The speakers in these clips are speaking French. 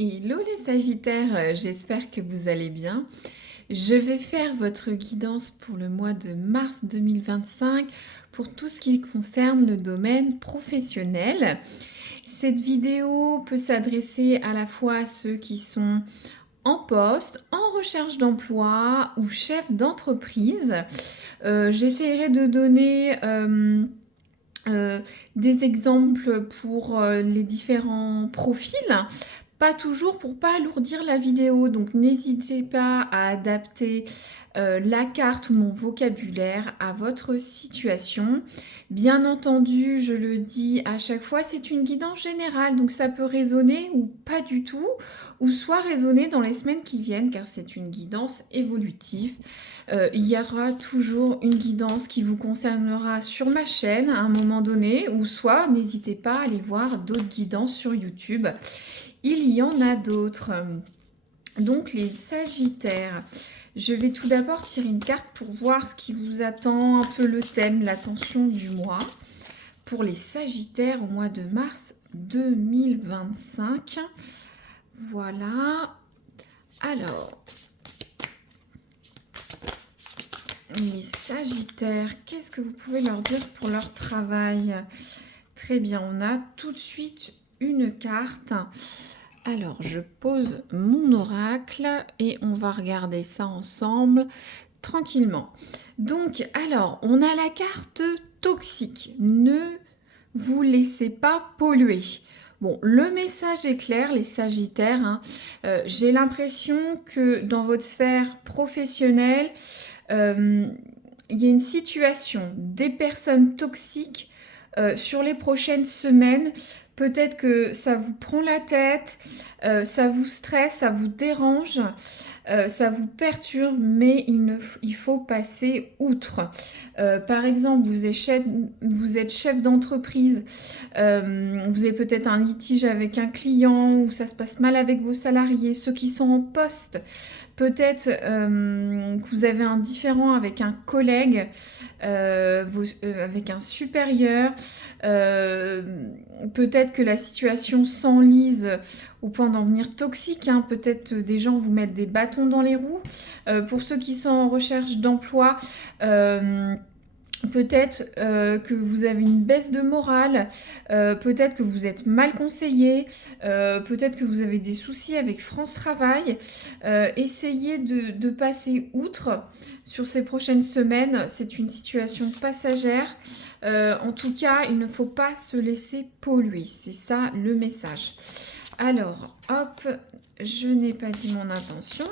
Hello les Sagittaires, j'espère que vous allez bien. Je vais faire votre guidance pour le mois de mars 2025 pour tout ce qui concerne le domaine professionnel. Cette vidéo peut s'adresser à la fois à ceux qui sont en poste, en recherche d'emploi ou chefs d'entreprise. J'essaierai de donner euh, des exemples pour les différents profils, pas toujours pour pas alourdir la vidéo, donc n'hésitez pas à adapter la carte ou mon vocabulaire à votre situation. Bien entendu, je le dis à chaque fois, c'est une guidance générale, donc ça peut résonner ou pas du tout, ou soit résonner dans les semaines qui viennent, car c'est une guidance évolutive. Il y aura toujours une guidance qui vous concernera sur ma chaîne à un moment donné, ou soit n'hésitez pas à aller voir d'autres guidances sur YouTube. Il y en a d'autres. Donc les Sagittaires, je vais tout d'abord tirer une carte pour voir ce qui vous attend, un peu le thème, l'attention du mois. Pour les Sagittaires au mois de mars 2025. Voilà. Alors, les Sagittaires, qu'est-ce que vous pouvez leur dire pour leur travail? Très bien, on a tout de suite une carte. Alors, je pose mon oracle et on va regarder ça ensemble tranquillement. Donc, alors, on a la carte toxique. Ne vous laissez pas polluer. Bon, le message est clair, les Sagittaires. J'ai l'impression que dans votre sphère professionnelle, il y a une situation, des personnes toxiques sur les prochaines semaines. Peut-être que ça vous prend la tête, ça vous stresse, ça vous dérange, ça vous perturbe, mais il faut passer outre. Par exemple, vous êtes chef d'entreprise, vous avez peut-être un litige avec un client ou ça se passe mal avec vos salariés, ceux qui sont en poste. Peut-être que vous avez un différend avec un collègue, avec un supérieur. Peut-être que la situation s'enlise au point d'en venir toxique. Peut-être des gens vous mettent des bâtons dans les roues. Pour ceux qui sont en recherche d'emploi, peut-être que vous avez une baisse de morale, peut-être que vous êtes mal conseillé, peut-être que vous avez des soucis avec France Travail. Essayez de passer outre sur ces prochaines semaines. C'est une situation passagère. En tout cas, il ne faut pas se laisser polluer. C'est ça le message. Alors, hop, je n'ai pas dit mon intention.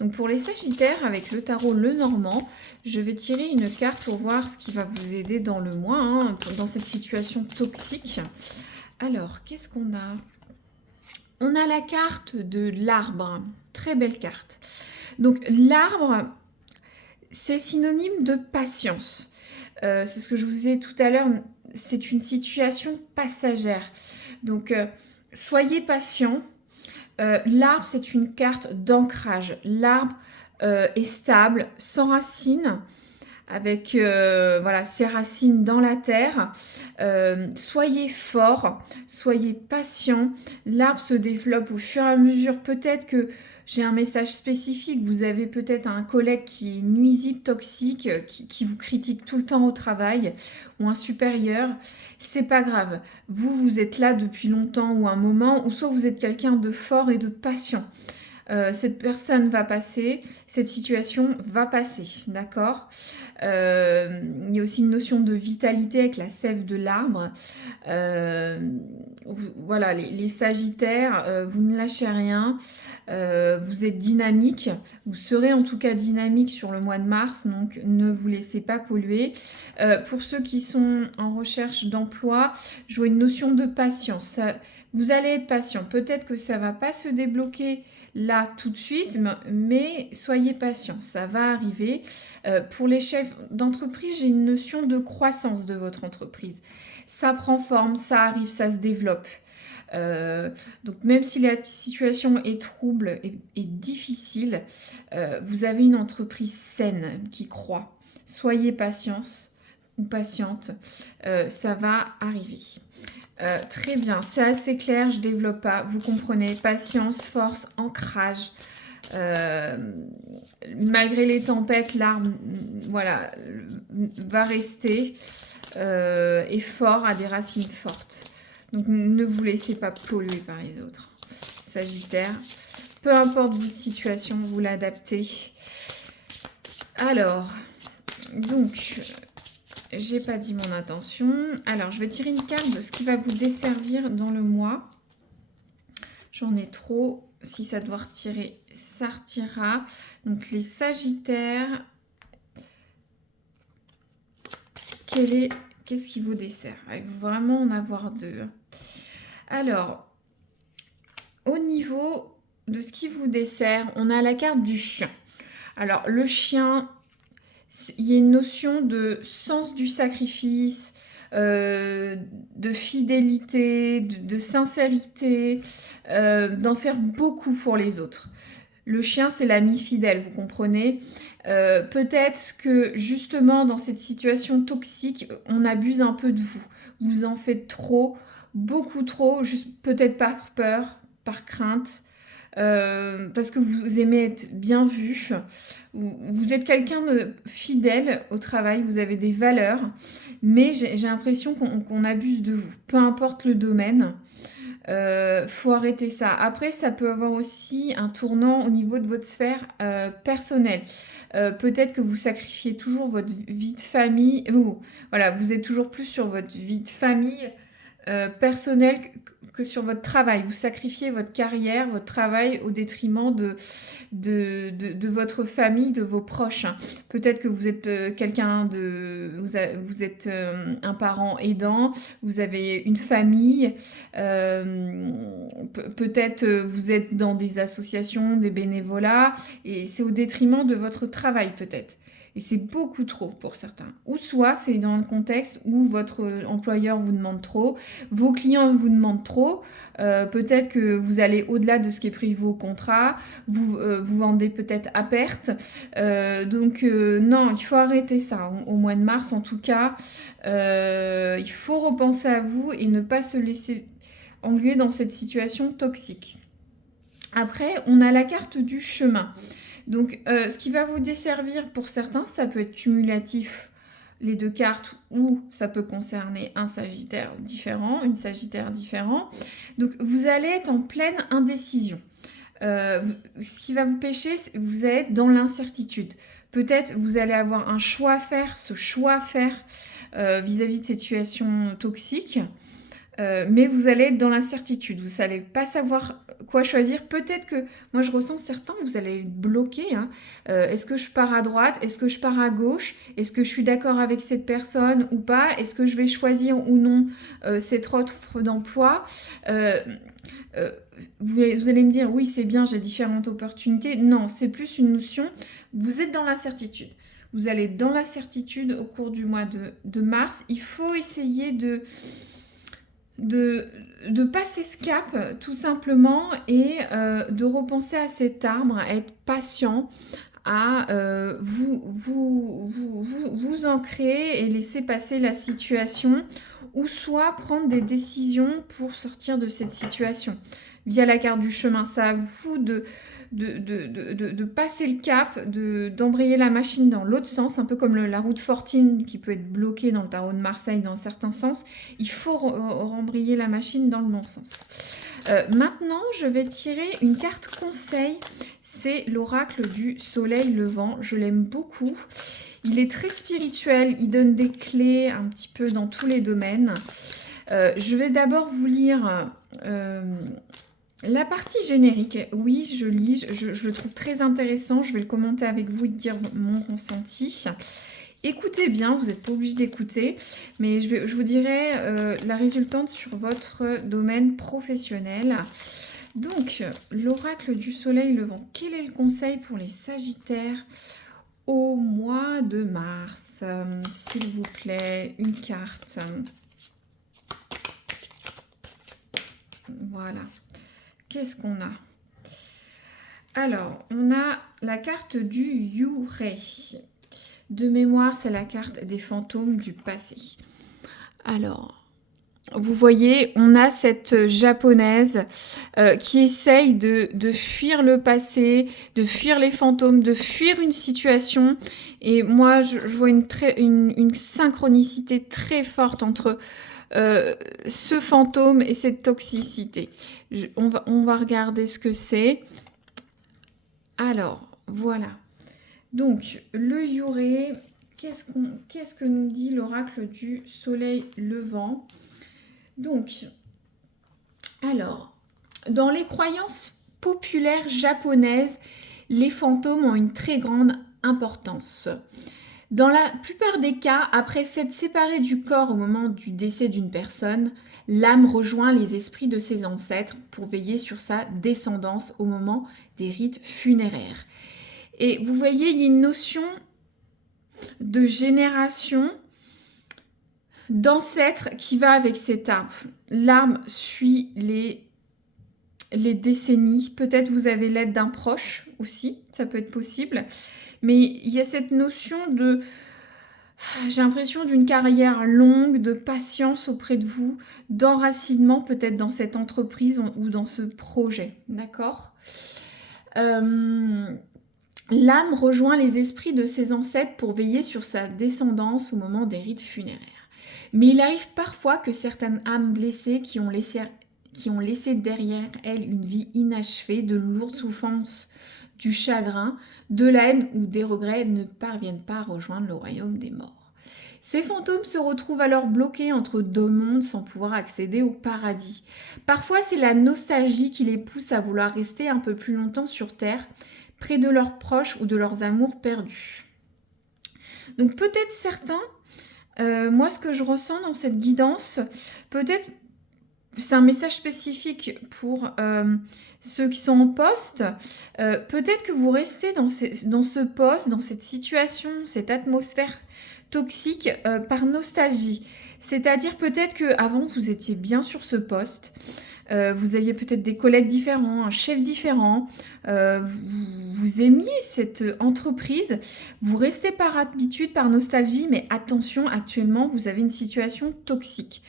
Donc pour les Sagittaires, avec le tarot Lenormand, je vais tirer une carte pour voir ce qui va vous aider dans le mois, dans cette situation toxique. Alors, qu'est-ce qu'on a? On a la carte de l'arbre. Très belle carte. Donc l'arbre, c'est synonyme de patience. C'est ce que je vous ai dit tout à l'heure. C'est une situation passagère. Donc, soyez patient. L'arbre, c'est une carte d'ancrage. L'arbre est stable, sans racines, avec voilà, ses racines dans la terre. Soyez fort, soyez patient. L'arbre se développe au fur et à mesure. Peut-être que j'ai un message spécifique. Vous avez peut-être un collègue qui est nuisible, toxique, qui vous critique tout le temps au travail, ou un supérieur. C'est pas grave. Vous êtes là depuis longtemps ou un moment, ou soit vous êtes quelqu'un de fort et de patient. Cette personne va passer, cette situation va passer, d'accord? Il y a aussi une notion de vitalité avec la sève de l'arbre. Voilà, les Sagittaires, vous ne lâchez rien, vous êtes dynamique, vous serez en tout cas dynamique sur le mois de mars, donc ne vous laissez pas polluer. Pour ceux qui sont en recherche d'emploi, je vois une notion de patience. Vous allez être patient. Peut-être que ça ne va pas se débloquer là tout de suite, mais soyez patient, ça va arriver. Pour les chefs d'entreprise, j'ai une notion de croissance de votre entreprise. Ça prend forme, ça arrive, ça se développe. Donc même si la situation est trouble et difficile, vous avez une entreprise saine qui croît. Soyez patience. ou patiente, ça va arriver. Très bien, c'est assez clair, je développe pas, vous comprenez, patience, force, ancrage. Malgré les tempêtes, l'arbre, voilà, va rester et fort, a des racines fortes. Donc ne vous laissez pas polluer par les autres. Sagittaire, peu importe votre situation, vous l'adaptez. Alors, donc, j'ai pas dit mon intention. Alors, je vais tirer une carte de ce qui va vous desservir dans le mois. J'en ai trop. Si ça doit retirer, ça retirera. Donc, les Sagittaires, qu'est-ce qui vous dessert? Il faut vraiment en avoir deux. Alors, au niveau de ce qui vous dessert, on a la carte du chien. Alors, le chien, il y a une notion de sens du sacrifice, de fidélité, de sincérité, d'en faire beaucoup pour les autres. Le chien, c'est l'ami fidèle, vous comprenez? Peut-être que justement, dans cette situation toxique, on abuse un peu de vous. Vous en faites trop, beaucoup trop, juste peut-être par peur, par crainte. Parce que vous aimez être bien vu. Vous êtes quelqu'un de fidèle au travail, vous avez des valeurs, mais j'ai l'impression qu'on abuse de vous, peu importe le domaine. Faut arrêter ça. Après, ça peut avoir aussi un tournant au niveau de votre sphère personnelle. Peut-être que vous sacrifiez toujours votre vie de famille. Voilà, vous êtes toujours plus sur votre vie de famille personnelle que sur votre travail. Vous sacrifiez votre carrière, votre travail au détriment de votre famille, de vos proches. Peut-être que vous êtes quelqu'un de... Vous êtes un parent aidant, vous avez une famille, peut-être vous êtes dans des associations, des bénévolats, et c'est au détriment de votre travail peut-être. Et c'est beaucoup trop pour certains. Ou soit c'est dans le contexte où votre employeur vous demande trop, vos clients vous demandent trop, peut-être que vous allez au-delà de ce qui est prévu au contrat, vous vendez peut-être à perte. Non, il faut arrêter ça. Au mois de mars, en tout cas, il faut repenser à vous et ne pas se laisser engluer dans cette situation toxique. Après, on a la carte du chemin. Donc, ce qui va vous desservir pour certains, ça peut être cumulatif, les deux cartes, ou ça peut concerner un Sagittaire différent, une Sagittaire différent. Donc, vous allez être en pleine indécision. Ce qui va vous pêcher, vous allez être dans l'incertitude. Peut-être vous allez avoir un choix à faire, ce choix à faire vis-à-vis de cette situation toxique. Mais vous allez être dans l'incertitude, vous n'allez pas savoir quoi choisir. Peut-être que, moi je ressens certains, vous allez être bloqués. Est-ce que je pars à droite? Est-ce que je pars à gauche? Est-ce que je suis d'accord avec cette personne ou pas? Est-ce que je vais choisir ou non cette offre d'emploi? Vous allez me dire, oui c'est bien, j'ai différentes opportunités. Non, c'est plus une notion, vous êtes dans l'incertitude. Vous allez être dans l'incertitude au cours du mois de mars. Il faut essayer de passer ce cap tout simplement et de repenser à cet arbre, à être patient, à vous ancrer et laisser passer la situation ou soit prendre des décisions pour sortir de cette situation. Via la carte du chemin, c'est à vous de passer le cap, d'embrayer la machine dans l'autre sens, un peu comme la route Fortune qui peut être bloquée dans le tarot de Marseille dans certains sens. Il faut rembrayer la machine dans le bon sens. Maintenant, je vais tirer une carte conseil. C'est l'oracle du soleil levant. Je l'aime beaucoup. Il est très spirituel. Il donne des clés un petit peu dans tous les domaines. Je vais d'abord vous lire... la partie générique, oui, je lis, je le trouve très intéressant. Je vais le commenter avec vous et dire mon ressenti. Écoutez bien, vous n'êtes pas obligé d'écouter, mais je vous dirai la résultante sur votre domaine professionnel. Donc, l'oracle du soleil levant, quel est le conseil pour les Sagittaires au mois de mars? S'il vous plaît, une carte. Voilà. Qu'est-ce qu'on a? Alors, on a la carte du Yurei. De mémoire, c'est la carte des fantômes du passé. Alors, vous voyez, on a cette japonaise qui essaye de fuir le passé, de fuir les fantômes, de fuir une situation. Et moi, je vois une synchronicité très forte entre ce fantôme et cette toxicité. On va regarder ce que c'est. Alors, voilà. Donc, le Yurei, qu'est-ce que nous dit l'oracle du soleil levant? Donc, alors, dans les croyances populaires japonaises, les fantômes ont une très grande importance. Dans la plupart des cas, après s'être séparé du corps au moment du décès d'une personne, l'âme rejoint les esprits de ses ancêtres pour veiller sur sa descendance au moment des rites funéraires. Et vous voyez, il y a une notion de génération, d'ancêtre qui va avec cet arbre. L'arbre suit les décennies. Peut-être vous avez l'aide d'un proche aussi, ça peut être possible. Mais il y a cette notion de... J'ai l'impression d'une carrière longue, de patience auprès de vous, d'enracinement peut-être dans cette entreprise ou dans ce projet. D'accord L'âme rejoint les esprits de ses ancêtres pour veiller sur sa descendance au moment des rites funéraires. Mais il arrive parfois que certaines âmes blessées qui ont laissé derrière elles une vie inachevée, de lourdes souffrances, du chagrin, de la haine ou des regrets ne parviennent pas à rejoindre le royaume des morts. Ces fantômes se retrouvent alors bloqués entre deux mondes sans pouvoir accéder au paradis. Parfois, c'est la nostalgie qui les pousse à vouloir rester un peu plus longtemps sur Terre, près de leurs proches ou de leurs amours perdus. Donc peut-être certains, moi ce que je ressens dans cette guidance, peut-être c'est un message spécifique pour ceux qui sont en poste. Peut-être que vous restez dans ce poste, dans cette situation, cette atmosphère toxique par nostalgie. C'est-à-dire peut-être qu'avant vous étiez bien sur ce poste. Vous aviez peut-être des collègues différents, un chef différent, vous aimiez cette entreprise, vous restez par habitude, par nostalgie, mais attention, actuellement, vous avez une situation toxique.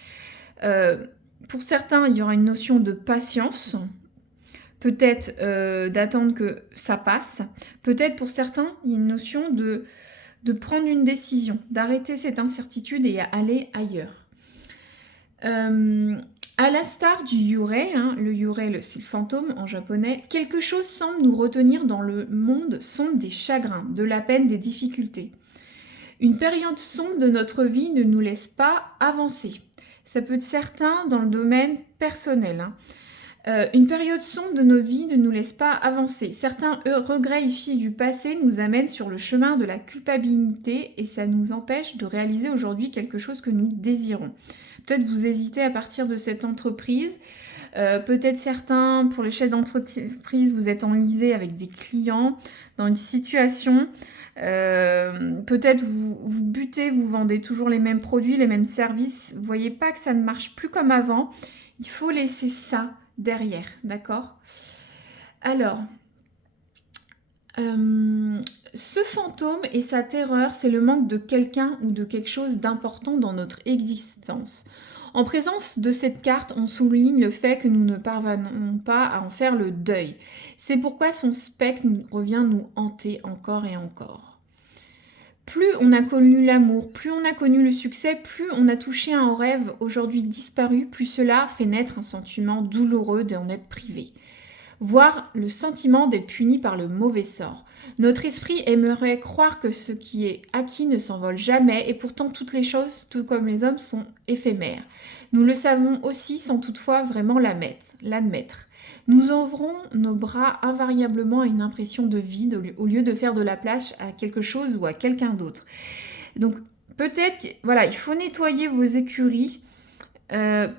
Pour certains, il y aura une notion de patience, peut-être d'attendre que ça passe, peut-être pour certains, il y a une notion de prendre une décision, d'arrêter cette incertitude et aller ailleurs. À l'instar du Yurei, le Yurei c'est le fantôme en japonais, quelque chose semble nous retenir dans le monde sombre des chagrins, de la peine, des difficultés. Une période sombre de notre vie ne nous laisse pas avancer. Ça peut être certain dans le domaine personnel. Une période sombre de nos vies ne nous laisse pas avancer. Certains regrets issus du passé nous amènent sur le chemin de la culpabilité et ça nous empêche de réaliser aujourd'hui quelque chose que nous désirons. Peut-être vous hésitez à partir de cette entreprise. Peut-être certains, pour les chefs d'entreprise, vous êtes enlisés avec des clients dans une situation. Peut-être vous butez, vous vendez toujours les mêmes produits, les mêmes services. Vous voyez pas que ça ne marche plus comme avant. Il faut laisser ça derrière, d'accord? Alors, ce fantôme et sa terreur, c'est le manque de quelqu'un ou de quelque chose d'important dans notre existence. En présence de cette carte, on souligne le fait que nous ne parvenons pas à en faire le deuil. C'est pourquoi son spectre revient nous hanter encore et encore. Plus on a connu l'amour, plus on a connu le succès, plus on a touché un rêve aujourd'hui disparu, plus cela fait naître un sentiment douloureux d'en être privé. Voire le sentiment d'être puni par le mauvais sort. Notre esprit aimerait croire que ce qui est acquis ne s'envole jamais et pourtant toutes les choses, tout comme les hommes, sont éphémères. Nous le savons aussi sans toutefois vraiment l'admettre. Nous ouvrons nos bras invariablement à une impression de vide au lieu de faire de la place à quelque chose ou à quelqu'un d'autre. Donc peut-être, voilà, il faut nettoyer vos écuries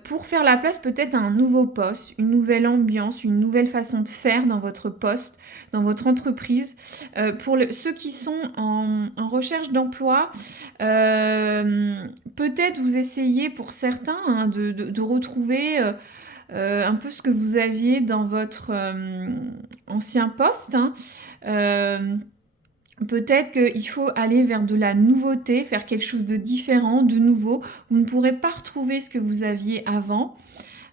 pour faire la place peut-être à un nouveau poste, une nouvelle ambiance, une nouvelle façon de faire dans votre poste, dans votre entreprise. Pour ceux qui sont en recherche d'emploi, peut-être vous essayez pour certains de retrouver un peu ce que vous aviez dans votre ancien poste. Peut-être qu'il faut aller vers de la nouveauté, faire quelque chose de différent, de nouveau. Vous ne pourrez pas retrouver ce que vous aviez avant.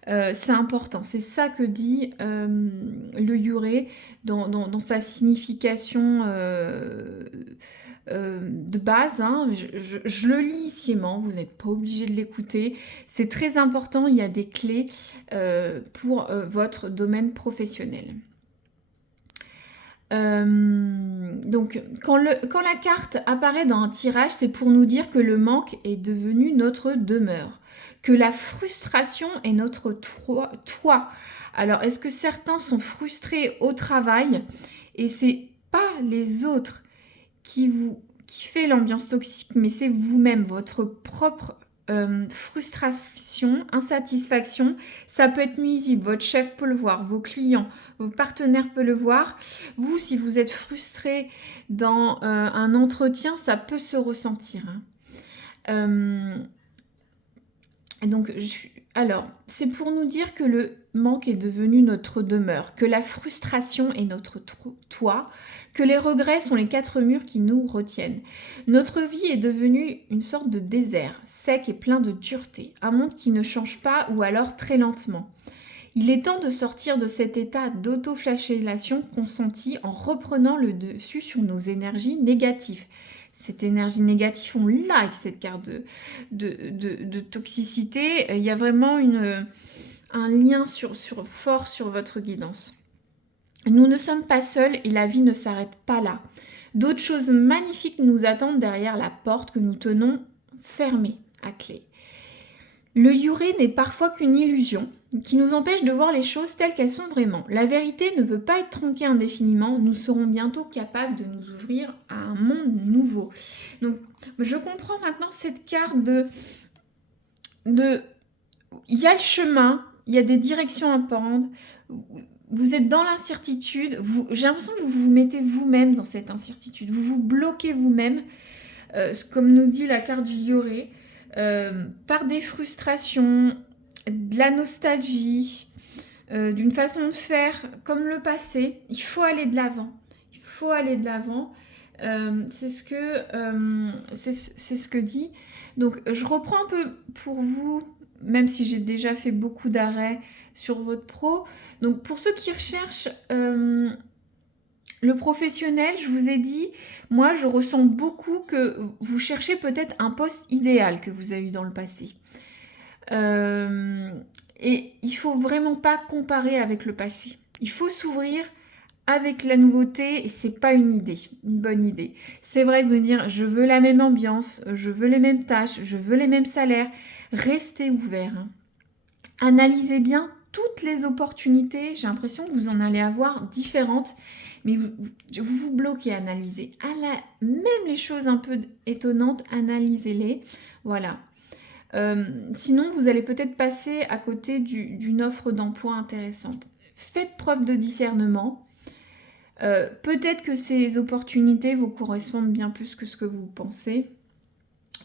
C'est important. C'est ça que dit le yuré dans sa signification de base. Hein. Je le lis sciemment, vous n'êtes pas obligé de l'écouter. C'est très important, il y a des clés pour votre domaine professionnel. Donc, quand la carte apparaît dans un tirage, c'est pour nous dire que le manque est devenu notre demeure, que la frustration est notre toit. Alors, est-ce que certains sont frustrés au travail et c'est pas les autres qui fait l'ambiance toxique, mais c'est vous-même, votre propre frustration, insatisfaction, ça peut être nuisible, votre chef peut le voir, vos clients, vos partenaires peuvent le voir. Vous, si vous êtes frustré dans un entretien, ça peut se ressentir. Hein. Donc, alors, c'est pour nous dire que le manque est devenu notre demeure, que la frustration est notre toit, que les regrets sont les 4 murs qui nous retiennent. Notre vie est devenue une sorte de désert, sec et plein de dureté, un monde qui ne change pas ou alors très lentement. Il est temps de sortir de cet état d'autoflagellation consenti en reprenant le dessus sur nos énergies négatives. Cette énergie négative, on l'a avec cette carte de toxicité. Il y a vraiment un lien fort sur votre guidance. Nous ne sommes pas seuls et la vie ne s'arrête pas là. D'autres choses magnifiques nous attendent derrière la porte que nous tenons fermée à clé. Le yuré n'est parfois qu'une illusion qui nous empêche de voir les choses telles qu'elles sont vraiment. La vérité ne peut pas être tronquée indéfiniment. Nous serons bientôt capables de nous ouvrir à un monde nouveau. Donc, je comprends maintenant cette carte il y a le chemin, il y a des directions à prendre. Vous êtes dans l'incertitude. J'ai l'impression que vous vous mettez vous-même dans cette incertitude. Vous vous bloquez vous-même, comme nous dit la carte du yuré. Par des frustrations, de la nostalgie, d'une façon de faire comme le passé. Il faut aller de l'avant. Il faut aller de l'avant. C'est ce que dit. Donc, je reprends un peu pour vous, même si j'ai déjà fait beaucoup d'arrêts sur votre pro. Donc, pour ceux qui recherchent le professionnel, je vous ai dit, moi, je ressens beaucoup que vous cherchez peut-être un poste idéal que vous avez eu dans le passé. Et il faut vraiment pas comparer avec le passé. Il faut s'ouvrir avec la nouveauté et c'est pas une bonne idée. C'est vrai de vous dire, je veux la même ambiance, je veux les mêmes tâches, je veux les mêmes salaires. Restez ouvert. Hein. Analysez bien toutes les opportunités. J'ai l'impression que vous en allez avoir différentes. Mais vous bloquez, analysez. Même les choses un peu étonnantes, analysez-les. Voilà. Sinon, vous allez peut-être passer à côté d'une offre d'emploi intéressante. Faites preuve de discernement. Peut-être que ces opportunités vous correspondent bien plus que ce que vous pensez.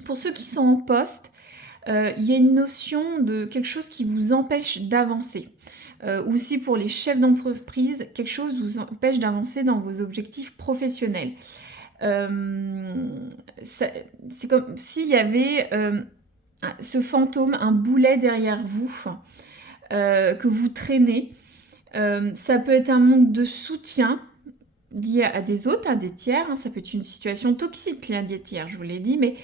Pour ceux qui sont en poste, il y a une notion de quelque chose qui vous empêche d'avancer. Aussi pour les chefs d'entreprise, quelque chose vous empêche d'avancer dans vos objectifs professionnels. C'est comme s'il y avait ce fantôme, un boulet derrière vous que vous traînez. Ça peut être un manque de soutien lié à des autres, à des tiers. Hein. Ça peut être une situation toxique liée à des tiers, je vous l'ai dit, mais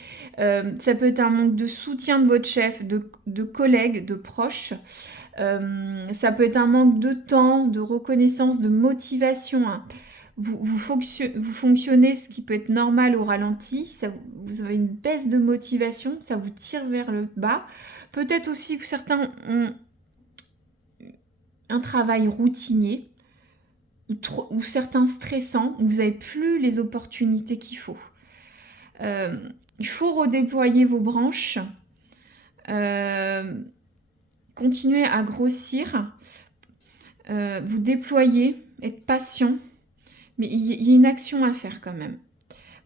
ça peut être un manque de soutien de votre chef, de collègues, de proches. Ça peut être un manque de temps, de reconnaissance, de motivation. Hein. Vous fonctionnez, ce qui peut être normal au ralenti. Vous avez une baisse de motivation, ça vous tire vers le bas. Peut-être aussi que certains ont un travail routinier ou certains stressants, où vous n'avez plus les opportunités qu'il faut. Il faut redéployer vos branches. Continuer à grossir, vous déployer, être patient, mais il y a une action à faire quand même.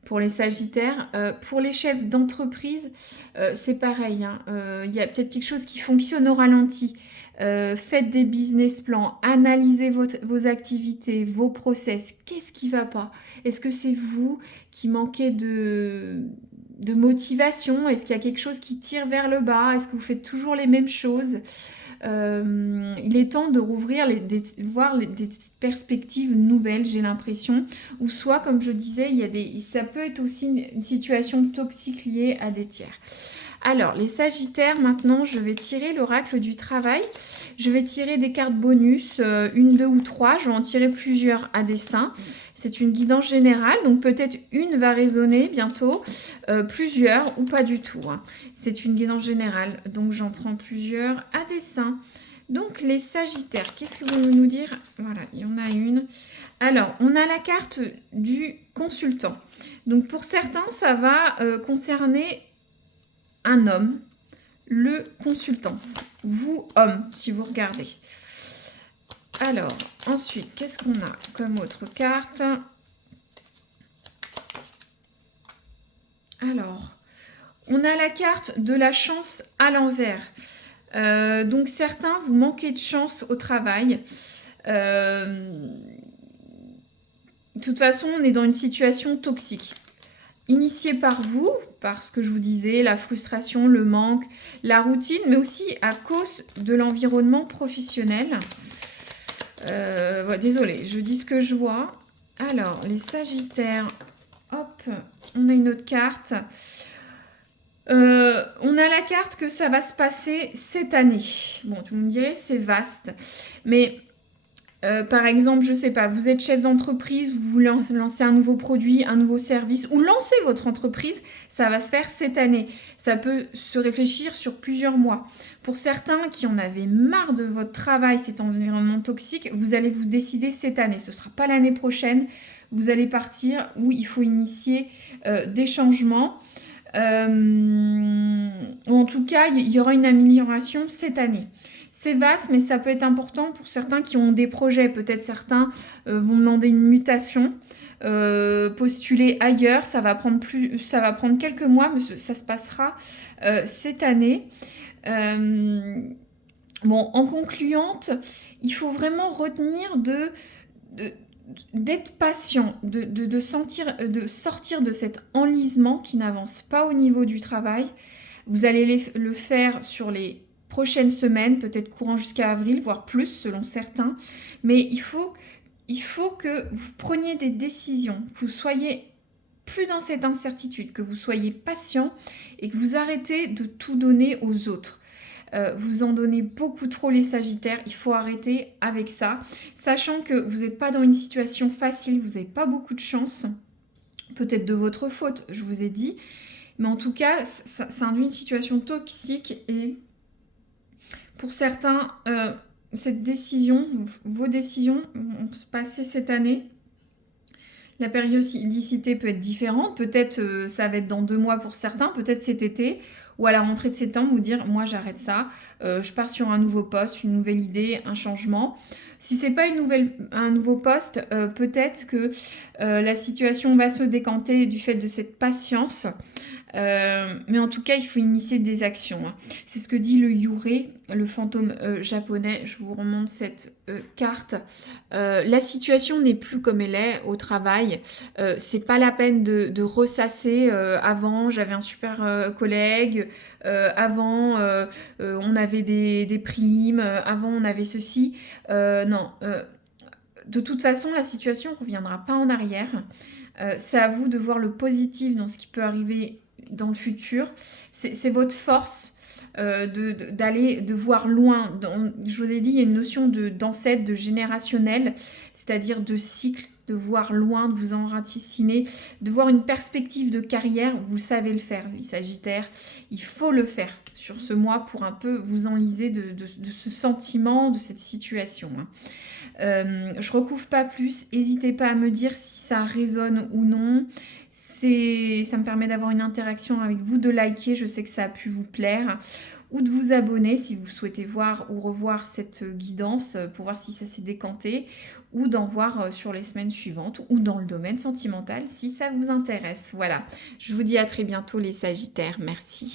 Pour les Sagittaires, pour les chefs d'entreprise, c'est pareil. Hein, il y a peut-être quelque chose qui fonctionne au ralenti. Faites des business plans, analysez vos activités, vos process. Qu'est-ce qui ne va pas? Est-ce que c'est vous qui manquez de motivation? Est-ce qu'il y a quelque chose qui tire vers le bas? Est-ce que vous faites toujours les mêmes choses? Il est temps de rouvrir, voir des perspectives nouvelles, j'ai l'impression. Ou soit, comme je disais, ça peut être aussi une situation toxique liée à des tiers. Alors, les Sagittaires, maintenant, je vais tirer l'oracle du travail. Je vais tirer des cartes bonus, une, deux ou trois. Je vais en tirer plusieurs à dessein. C'est une guidance générale, donc peut-être une va résonner bientôt, plusieurs ou pas du tout. Hein. C'est une guidance générale, donc j'en prends plusieurs à dessein. Donc les Sagittaires, qu'est-ce que vous voulez nous dire? Voilà, il y en a une. Alors, on a la carte du consultant. Donc pour certains, ça va concerner un homme, le consultant. Vous, homme, si vous regardez. Alors, ensuite, qu'est-ce qu'on a comme autre carte? Alors, on a la carte de la chance à l'envers. Donc, certains, vous manquez de chance au travail. De toute façon, on est dans une situation toxique. Initiée par vous, parce que je vous disais, la frustration, le manque, la routine, mais aussi à cause de l'environnement professionnel. Désolée, je dis ce que je vois. Alors, les Sagittaires, hop, on a une autre carte. On a la carte que ça va se passer cette année. Bon, tu me dirais, c'est vaste. Mais, par exemple, je ne sais pas, vous êtes chef d'entreprise, vous voulez lancer un nouveau produit, un nouveau service, ou lancer votre entreprise, ça va se faire cette année. Ça peut se réfléchir sur plusieurs mois. Pour certains qui en avaient marre de votre travail, cet environnement toxique, vous allez vous décider cette année. Ce ne sera pas l'année prochaine. Vous allez partir où il faut initier des changements. En tout cas, il y aura une amélioration cette année. C'est vaste, mais ça peut être important pour certains qui ont des projets. Peut-être certains vont demander une mutation, postuler ailleurs. Ça va prendre quelques mois, mais ça se passera cette année. Bon, en concluante, il faut vraiment retenir d'être patient, de sortir de cet enlisement qui n'avance pas au niveau du travail. Vous allez le faire sur les prochaines semaines, peut-être courant jusqu'à avril, voire plus selon certains. Mais il faut que vous preniez des décisions, que vous soyez plus dans cette incertitude, que vous soyez patient et que vous arrêtez de tout donner aux autres. Vous en donnez beaucoup trop les Sagittaires, il faut arrêter avec ça, sachant que vous n'êtes pas dans une situation facile, vous n'avez pas beaucoup de chance, peut-être de votre faute, je vous ai dit, mais en tout cas, ça induit une situation toxique et pour certains, cette décision, vos décisions vont se passer cette année. La périodicité peut être différente, peut-être ça va être dans 2 mois pour certains, peut-être cet été, ou à la rentrée de septembre, vous dire moi j'arrête ça, je pars sur un nouveau poste, une nouvelle idée, un changement. Si c'est pas un nouveau poste, peut-être que la situation va se décanter du fait de cette patience. Mais en tout cas, il faut initier des actions. Hein. C'est ce que dit le Yurei, le fantôme japonais. Je vous remonte cette carte. La situation n'est plus comme elle est au travail. C'est pas la peine de ressasser. Avant, j'avais un super collègue. Avant, on avait des primes. Avant, on avait ceci. Non. De toute façon, la situation ne reviendra pas en arrière. C'est à vous de voir le positif dans ce qui peut arriver dans le futur. C'est votre force de voir loin. Je vous ai dit, il y a une notion d'ancêtre, de générationnel, c'est-à-dire de cycle, de voir loin, de vous enraciner, de voir une perspective de carrière. Vous savez le faire, les Sagittaires. Il faut le faire sur ce mois pour un peu vous enliser de ce sentiment, de cette situation. Je recouvre pas plus. N'hésitez pas à me dire si ça résonne ou non. Ça me permet d'avoir une interaction avec vous, de liker, je sais que ça a pu vous plaire, ou de vous abonner si vous souhaitez voir ou revoir cette guidance pour voir si ça s'est décanté, ou d'en voir sur les semaines suivantes, ou dans le domaine sentimental si ça vous intéresse. Voilà, je vous dis à très bientôt les Sagittaires, merci.